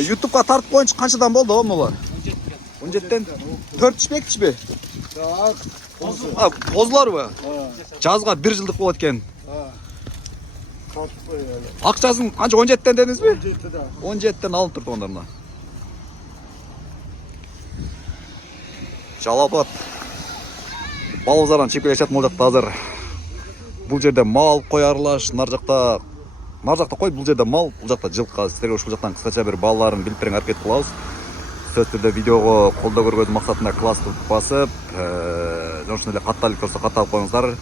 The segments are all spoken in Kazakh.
YouTube'ga tartып koyunчу kançadan boldu o mular? 17'den 4 işmek mi? Bozlar mı? Жазга 1 жылдык болот экен. Акчасын канча 17'den dediniz mi? 17'den alınıp turdu onlarına. Жалапат. Балбазардан чегип келишет могул жакта азыр. Бул жерде мал коярлаш, нар жакта кой, бул жерде мал, бул жакта жылкы. Силерге ушул жактан кыскача бир балдарын билип бериңер аракет кылабыз. Сөз түрдө видеого колдоо көргөзүү максатында класстык басып, ошондой эле катталып көрсө катталып коюңуздар.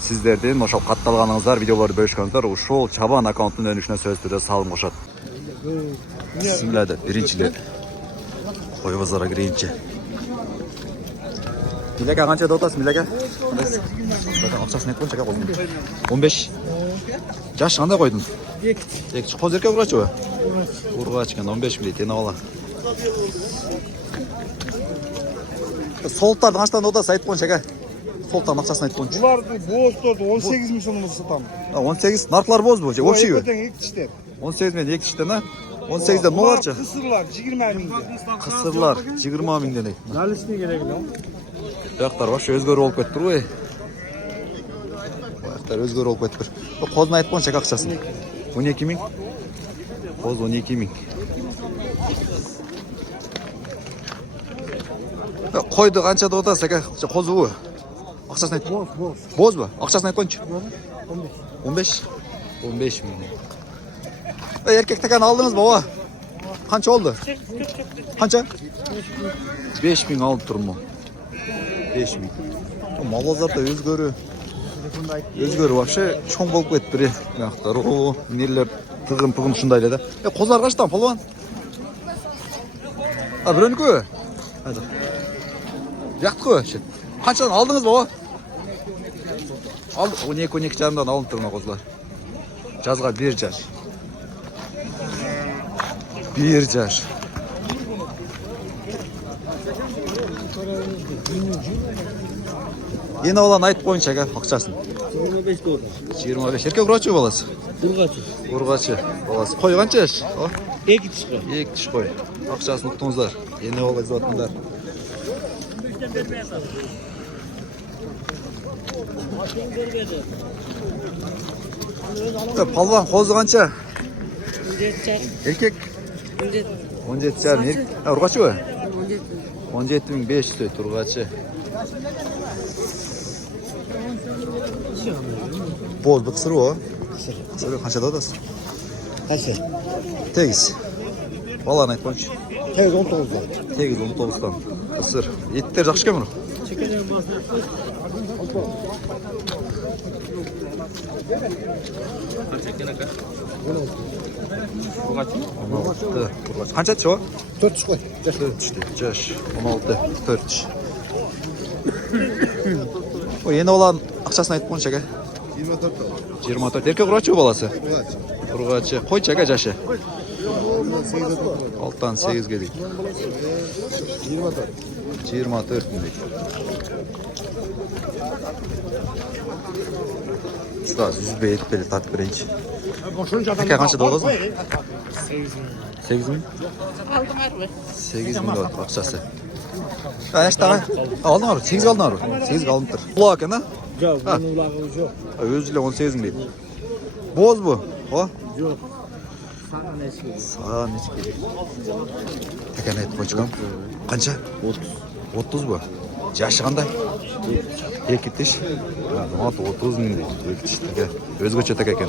Сиздердин ошол катталганыңыздар, видеолорду бөлүшкөнүңүздөр ушул Чабан аккаунттун өнүшүнө сөз түрдө салым кошот. Бисмилlah деп биринчиле кой базарга кирейинчи. Милеке канча деп атасыз, Милеке? Акчасын айтып коюңчу, 15. Жаш кандай койдун? 2. Коз эркек ургачыбы? Ургач экен, 15 миң дейт, эне бала. Солтарды канчадан деп атасыз, айтып коюңчу, ака. Солтардын акчасын айтып коюңчу. Буларды боздорду 18 миң сомдон сатам. 18, наркылар бозбу же, общийби? 2 18 менен 2 иштен, а? 18'de ne varça? Kısırlar 20 mingden. Kısırlar 20 mingden. Nalisine gerek lan? Ayaklar başı özgör olup kettir bu. Ayaklar özgör olup kettir. Kozun ayıp konuşa kakşasın. 12 ming. Koz 12 ming. Koydu kança da odası aka. Kozu bu. Akşasını ayıp. Boz mu? Akşasını ayıp konuşa. 15. 15 ming. Erkek tekan aldınız mı baba? Kança oldu? Kança? 5 ming alıp durma. 5 ming. Malazarda özgörü вообще çoğun bolup kettir. Maqtar o neler tığım şunday эле да. Kozlar kaçtan polvan? Ha birönükü. Hadi. Yaktı. Kançadan aldınız baba? Aldı 12 candan alınıp durma kozlar. Жазга 1 жаш. 1 жаш. Yeni olan ayıp koyunca aka akçasın. 25 dolar. 25. Erkek urgaçı balası. Urgaçı balası. Koy kança yaş? 2 dişi. 2 diş koy. Akçasını tutunuzlar. Yeni olan izlatınlar. Palvan kozu kança? 17. Erkek? 17 çarpı. Urgaçı mı? 17.500 urgaçı. Boz bu kısır o. Kısır kaçada odasın? Kaçı? 8. Vallahi ayıp koyunç. 19'dan. 19'dan. Kısır. Etler жақсы екен мұны? Çekelim basın. Қанша düşü o? 4 diş koy. 4 düştü. Jaş. 16. 4 diş. O yeni olan akçasını ayıp koyunç aka? 24. Erkek urgaçı mı balası? Urgaçı. Koyunç aka jaşı? 6'dan 8'ge deydi. 24 mi deydi. Sırası 100 bey edip böyle tat birinci. Aka kança da olasın? 8 mi? Aldım araba. 8 mi oldu akçası? Yaşta aldın mı? 8 aldın mı? 8 alındır. Ulağı eken ha? Yok, bunun ulağı yok. Özüyle 18 mi deydi. Boz bu. O? Yok. Sağa ne çıkıyor? Tekan et koçkam. Kança? 30 bu. Yaşı kanday? 2 diş. 30 ming deydi. 2 diş teke. Özgöçe teke eken.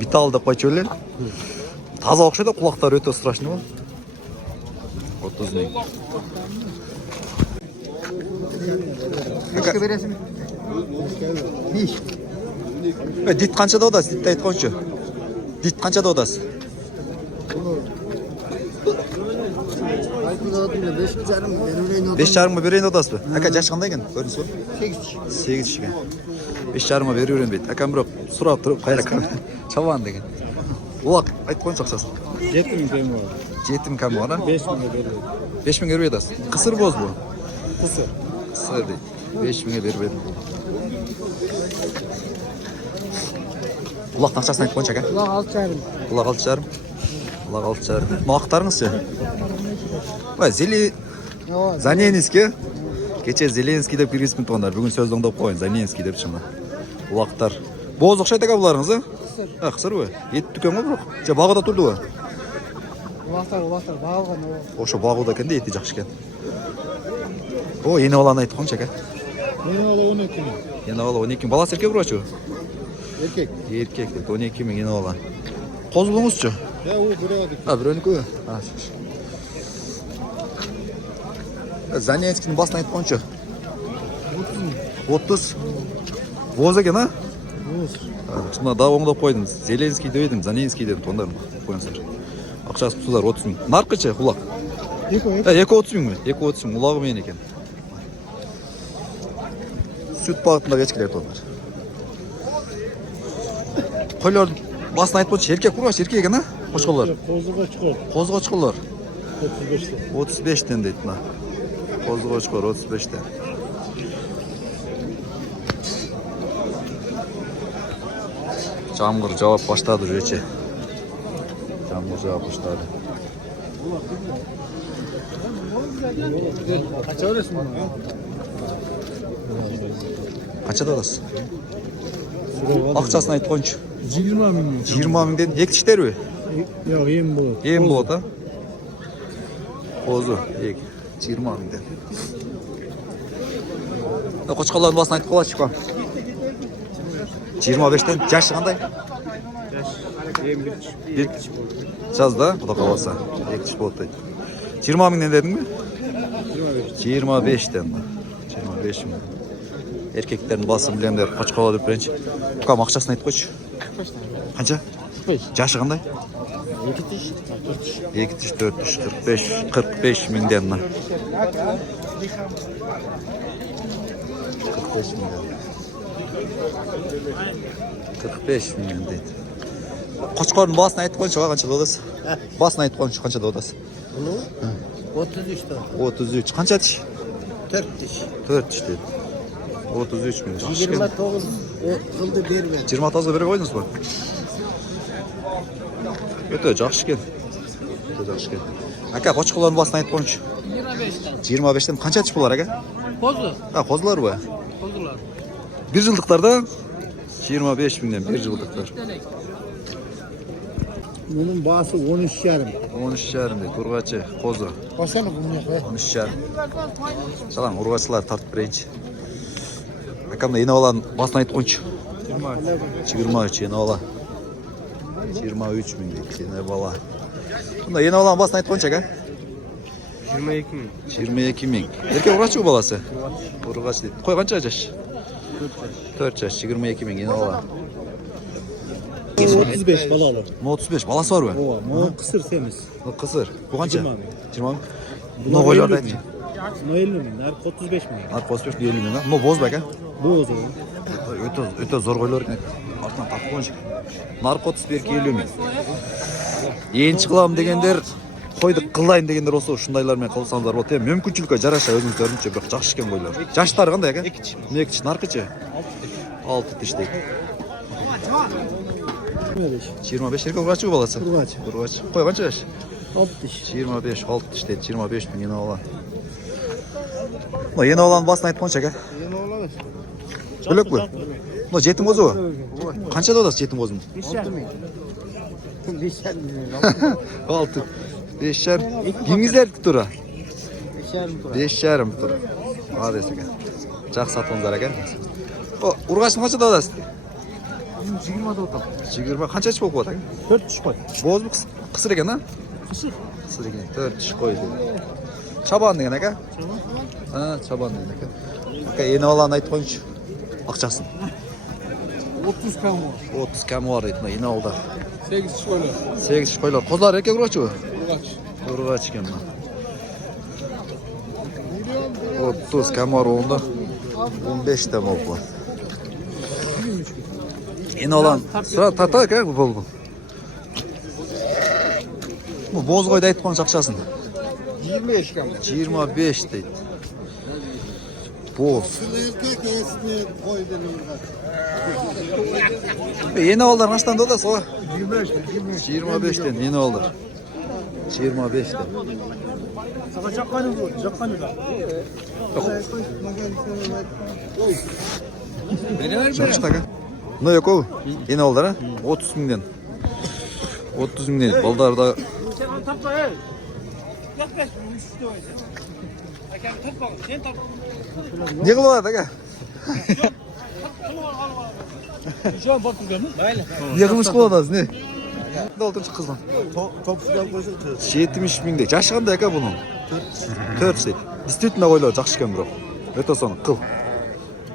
Vital da koyçu öyle. Taza okşaydı kulakları öte страшный bu. 30 ming. Kaçka veresin? Dit kança da odası? Dit ayıt koyçu. Dit kança da odası? 5,5 берейін одасы бі? Әка жаш қандай екен? Көрінісі бар? 8 diş екен. 5,5 берейін бейді. Әкем бірақ сұрап тұрып қайраққан. Чабан деген. Олақ айтып қойын сақсасын. 7 ming demi var. 7 ming кәмі ғана? 5 ming'e veriyorum. 5 ming беріп едасыз. Қысыр боз бұл? Kısır. Қысыр дейді. 5 ming'e беріп едім. Бұлақтың ақшасын айтып қойыншы әке? Ulan 6 çarım. Бұлақ 6,5. Алла қалчар. Мақтарыңызшы. Бай, Заненский. Кече Зеленский деп киргизип тугандар. Бүгүн сөз оңдоп коюн. Заненский деп чыгып. Улактар. Боз окшойт экен буларыңыз, а? Кысырбы? Ет дүкөн го бирок. Же багыда турдубу? Улақтар бағылған. Ошо багуда экен де, эти жакшы экен. О, эне баланы айтканчы экен. Менің бала 12 мың. Эне бала 12 мың. Баласы эркек урачу? Еркек. Эркек деп 12 мың эне бала. Козулуңузчу? Ол біреу деп. Бирөөнүкү. Заненскийдин басын айтканчы. 30. Боз экен, а? Шына да оңдоп койдум. Зеленский деп едим, Заненский деп тондар коюңуздар. Акчасы пусулар 30 мың. Наркычы улак. 2 30 мың. 2 30 мың улагы менен экен. Сүт багытында эчкилер тондар. Койлор басын айтканчы эркек урбач, эркек экен, а? Кочколор. Козгочколор. 35тен дейт мына. Козгочкор 35тен. Жамгыр жаап баштады жече. Жамгыр жаап баштады. Қанша өресің мұны? Қаншада аласыз? Ақшасын айтканчы. 20 мың. 20 мыңден эки тиштерби? Жоқ, ем болады. Эм болот, а? Козу, 20 мыңден. Кочколордун басын айтып калачы ко. 25тен жашы кандай? Бир жаз да, Куда каласа. 2 тиш болот дейт. 20 мыңден дедиңби? 25тен. 25 мың. Эркектердин басын билендер кочколор деп беренчи. Кам акчасын айтып койчу. Канча? 45. Жашы кандай? 2 тиш, 4 тиш. 2 тиш, 4 тиш, 45 мыңден. 45 мыңден. 45 мыңден дейт. Кочкордун басын айтып койчу, канча додасыз? Басын айтып койчу, канча додасыз? 33 та. 33. Канча тиш? 4 тиш. 4 тиш дейт. 33 миң. 29 жылды берме. 29 бере койдуңузбу? Өтө жакшы экен. Өтө жакшы экен. Ака, кочколордун басын айтып койчу. 25 та. 25тен канча тиш болар ака? Қозы. Козуларбы? Қозылар. 1 жылдыктарда 25 мыңден 1 жылдыктар. Bunun bağısı 13,5. 13,5 дейт. Ургачы, козу. Басаны бұны қой. 13,5. Жалаң ургачылар тартып берейинчи. Акамда эне баланын басын айтып койчу. 23 эне бала. 23 миң дейт эне бала. Мында эне баланын басын айтып койчу ака. 22 мың. 22 миң. Эркек ургачы баласы? Ургач дейт. Кой канча жаш? 4 жаш, 22 миң эне бала. 35 balalı. 35 баласы барбы? Ова, мына кысыр семіз. Кысыр. Бу канча? 20 миң. Мына койлорду айтчы. Мына 50 мың, нарық 35 мың. Нарк 35 50 миң. Мына боз бек, а? Боз. Өтө зор койлор экен. Артынан тартып койчу. Нарк 31 50 миң. Энчи кылам дегендер, койду кылайын дегендер болсо ушундайлар менен кылсаңыздар болот. Мүмкүнчүлүккө жараша өзүңүздөрүнчө, бирок жакшы экен койлор. Жаштары кандай экен? 2 тиш. 2 тиш, наркычы? 6 тиш дейт. 25 эркек ургачы баласы? Ургачы. Ургачы. Кой канча жаш? 6 тиш. 25, 6 тиш дейт. 25 миң эне бала. Мына эне баланын басын айтканча ака? Бөлөкпү? Мына жетим козубу? Канча додасыз жетим козунун? 6 мың. 6. 5,5. Кимиңиздер тура? 5,5 5,5 тура. Адес экен. Жакшы сатыңыздар ака. О, ургачтын канча додасыз? 20 додам. 20 канча тиш болуп калат ака? 4 тиш қой. Бозбу кысыр экен, а? Кысыр. Кысыр экен. 4 тиш кой дейт. Чабан деген ака? Чабан деген ака. Ака эне баланы айтып койчу. Акчасын. 30 кам var. 30 кам бар дейт мына эне балда. 8 тиш koylar. 8 тиш койлор. Козлар эркек ургачыбы? Ургач. Ургач экен мына. 30 кам бар онда. 15 та болуп калат. Эне баланы сыра тарта ака бул болгон. Бу боз койду айтып койчу акчасын. 25 кам. 25 дейт. Боз. Erkek esni koydun urgaç. Эне балдар качтан додасыз го? 25. 25тен эне балдар. 25 de. Sana çakkanı bu, çakkanı da. Жақсы таға. Мына еку, ені олдары, 30 мыңден. 30 мыңден, балдарда. Не қылып алады, аға? Не қылмыш қылып аласыз, не? Ne oldu kızım? Top sudan koysun. 70 мыңден. Жашы қандай аға бұның? 4 дейді. Действительно ойлау жақсы екен бірақ. Өте соны қыл.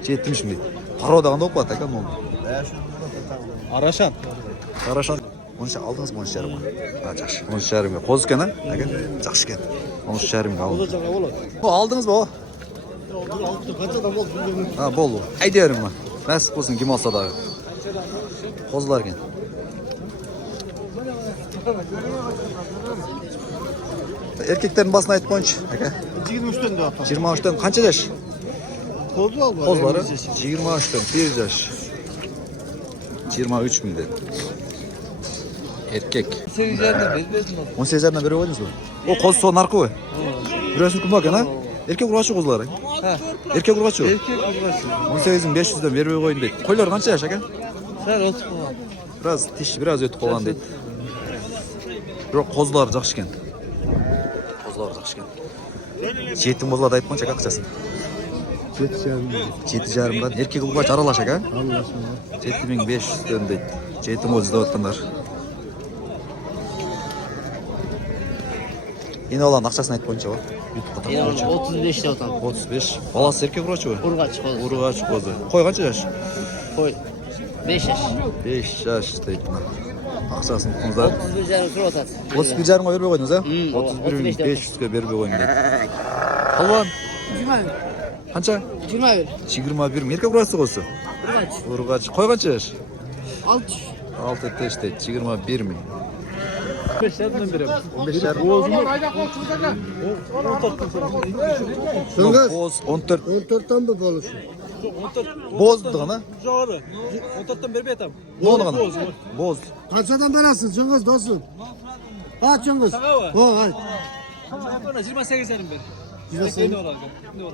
70 мыңден. Пародағанда оқып бат аға мұны. Araşan. Қарашан. Онша алдыңыз ба 10 жарым? Жақсы. 10 жарым. Қоз екен, аға? Жақсы екен. 10 жарым алдым. Алдыңыз ба? Бол. Айдерім ба? Нәсіп болсын кем алса дағы. Қозылар екен. Erkeklerin basına aytып koyunç. 23'ten de atar. 23'ten kança yaş? Kozu al bari. Kozları 23'ten 1 yaş. 23 minde. Erkek. 18 yaşından beri oynadınız mı? O koz son narko mu? Burası kim bakın ha? Erkek urgaçı kozları. Erkek urgaçı. Erkek burası. 18'in 500'den beri oyun değil. Koylar kança yaş akan? Sen ötüp al. Biraz ötüp olan değil. Biroq kozlar жақсы екен. Kozlar жақсы екен. Жетім kozlar айтып қойшы ақшасын. 7,5-дан еркек ұлғач аралаш ака? 7500-ден дейді. Жетім kozda өттіңдер. Ені olan ақшасын айтып қойшы ба? 35 de otam. 35. Баласы еркек ұлғач ба? Urgaç koz. Urgaç kozы. Қой қанша жаш? Koy. 5 yaş. 5 жаш дейді. Ақшасын тұтыңыздар. 31 jarım tur otat. 31 жарымға бербей қойдыңыз, а? 35 31.500-ге бербей қойдым дейді. Қалуан, 21. қанша? 21. 21 мың. Еркек ұрасы қосы? Urgaç. Urgaç. Қой қанша жаш? 6. 6 теш дейді. 21 мың. 15 yerden beri. 15 жарым. Боз 14. 14'ten de balışın. Bozdu ғана? Doğru. 14'ten beri betam. Ne oldu ғана? Boz. Kaçadan berasın Cıngız dostum? Kaç Cıngız? O hay. 28 yerim beri. 28. Ne olur? Ne olur?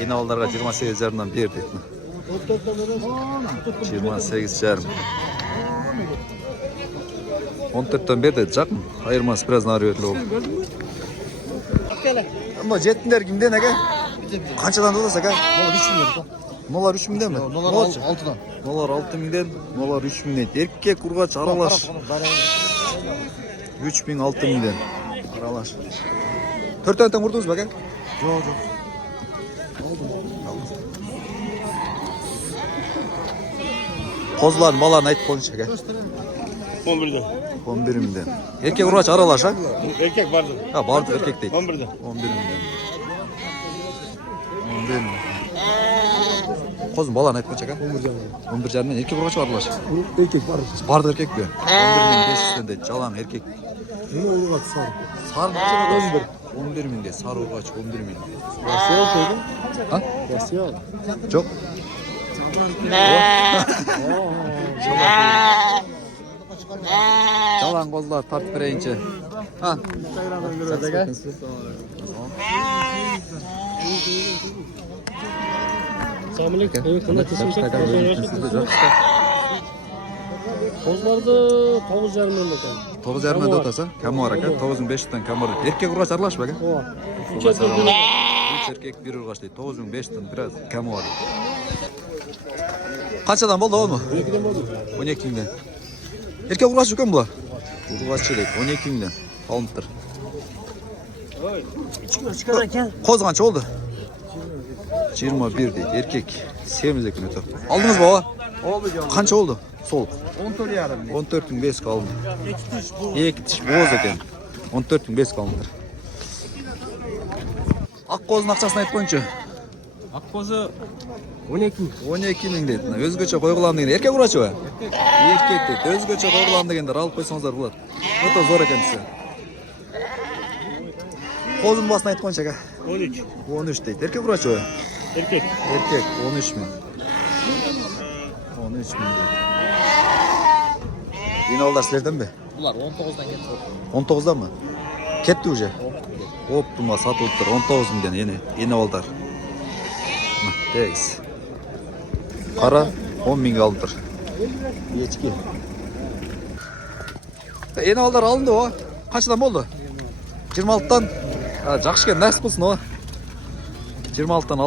Yeni avullarga 28 жарымдан бер дейді. 14'ten berasın. 28 жарым. 14'тен бер дейді. Жақын. Айырмасы біраз нары өтілі ол. Ama жетімдер кімден әке? Қаншадан додасы әке? 03 мыңден mi? 6'dan. 06 мыңден, 03 мыңден. Еркек ұрғач аралаш. 3 мың 6 мыңден. Аралаш. 4 тән ұрдыңыз ба әке? Жоқ. Қозыларын, баларын айтып қойыншы әке. 11'de. 11 мыңден. Еркек ұрғач аралаш, а? Erkek vardı. Ha, барды еркек дейді. 11'de. 11 мыңден. 11 мыңден. Қозын баланы айтып қойыншы әке? 11 жарыммен еркек ұрғач аралаш. Erkek var. Барды еркек бе? 11.500'ден дейді. Жалаң еркек. Bunu olur sar. Сары қанша? 11 мыңде. Сары ұрғач 11 мың. Yasya koydum. Ha? Yasya. Жоқ. Жалаң қозылар тартып берейінші. Ha. Kozlarda 9 yarımdan bakalım. 9 жарымдан да отаса, кәм бар екен. 9500-тен кәм бар. Еркек ұрғач аралаш ба екен? İki et öldürün. 3 еркек 1 ұрғач дейді. 9500-тен біраз кәм бар. Қаншадан болды ол му? 12 мыңден. Еркек ұрғач екен бұлар? Ұрғачы дейді. 12 мыңден. Алынып тұр. Қоз қанша болды? 21 дейді. Еркек. Семіз екен өте. Алдыңыз ба? Қанша oldu? Сол. 14 yarım. 14.5 kaldı. Екі тіш боз екен. 14.5 kaldı. Аққозының ақшасын айтып қойыншы. Akkozu 12 мың дейді. Өзгөчө қойғылан деген. Еркек ұрачы ба? Еркек дейді. Өзгөчө қойғылан дегендер алып қойсаңыздар болады. Өте зор екен түсі. Қозының басын айтып қойыншы әке. 13. 13 дейді. Еркек ұрачы ба? Erkek. Erkek 13 мың. 13 мың дейді. Yine oldular sizlerden mi? bunlar 19'dan geldi. 19'dan mı? Кетті уже. Оптума сатылып тұр 19 мыңдан ені балдар. Тегіз. Қара 10 мыңға алып тұр. Ечке. Ені балдар алынды о. Қаншадан болды? 26-тан. Жақшы кен, нәсіп қылсын о. 26-тан